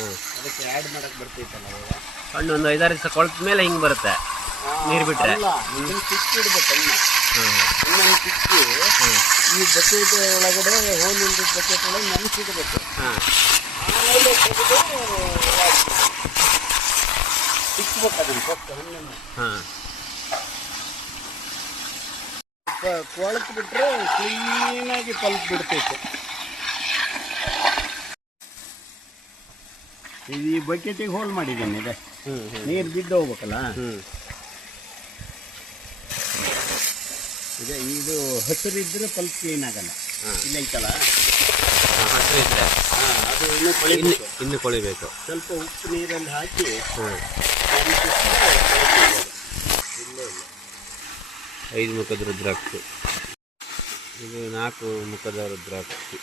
ಅದಕ್ಕೆ ಆ್ಯಡ್ ಮಾಡಕ್ಕೆ ಬರ್ತೈತಲ್ಲ ಅವಾಗ ಹಣ್ಣು ಒಂದು 5-6 ದಿವಸ ಕೊಳ್ತ ಮೇಲೆ ಹಿಂಗೆ ಬರುತ್ತೆ ನೀರು ಬಿಟ್ಟರೆ. ಇದನ್ನು ಕಿಕ್ಕಿಡ್ಬೇಕು ಹಣ್ಣನ್ನು ಕಿಕ್ಕಿ ಈ ಬಕೆಟ್ ಒಳಗಡೆ ಹೋಲ್ ಇಲ್ದಿದ್ದ ಬಕೆಟ್ ಒಳಗೆ ನೆನೆಸಿಡ್ಬೇಕು. ಆಮೇಲೆ ತೆಗೆದು ತಿಕ್ಬೇಕು ಅದನ್ನು ಫಸ್ಟ್ ಹಣ್ಣನ್ನು. ಕೊಳತು ಬಿಟ್ಟರೆ ಕ್ಲೀನಾಗಿ ಪಲ್ಪ್ ಬಿಡ್ತೈತೆ. ಈ ಬಕೆಟಿಗೆ ಹೋಲ್ ಮಾಡಿದ್ದೇನೆ ಇದೆ ನೀರು ಬಿದ್ದು ಹೋಗ್ಬೇಕಲ್ಲ. ಇದೆ ಇದು ಹಸಿರಿದ್ರೆ ಪಲ್ಪ್ ಕ್ಲೀನ್ ಆಗಲ್ಲ. ಇಲ್ಲ ಐತಲ್ಲ ಹಸಿರಿದ್ರೆ ಅದು ಇನ್ನೂ ಕೊಳಿಬೇಕು. ಇನ್ನು ಕೊಳಿಬೇಕು. ಸ್ವಲ್ಪ ಉಪ್ಪು ನೀರಲ್ಲಿ ಹಾಕಿ ಇಲ್ಲೇ ಇಲ್ಲ 5 ಮುಖದ ರುದ್ರಾಕ್ಷಿ, ಇದು 4 ಮುಖದ ರುದ್ರಾಕ್ಷಿ.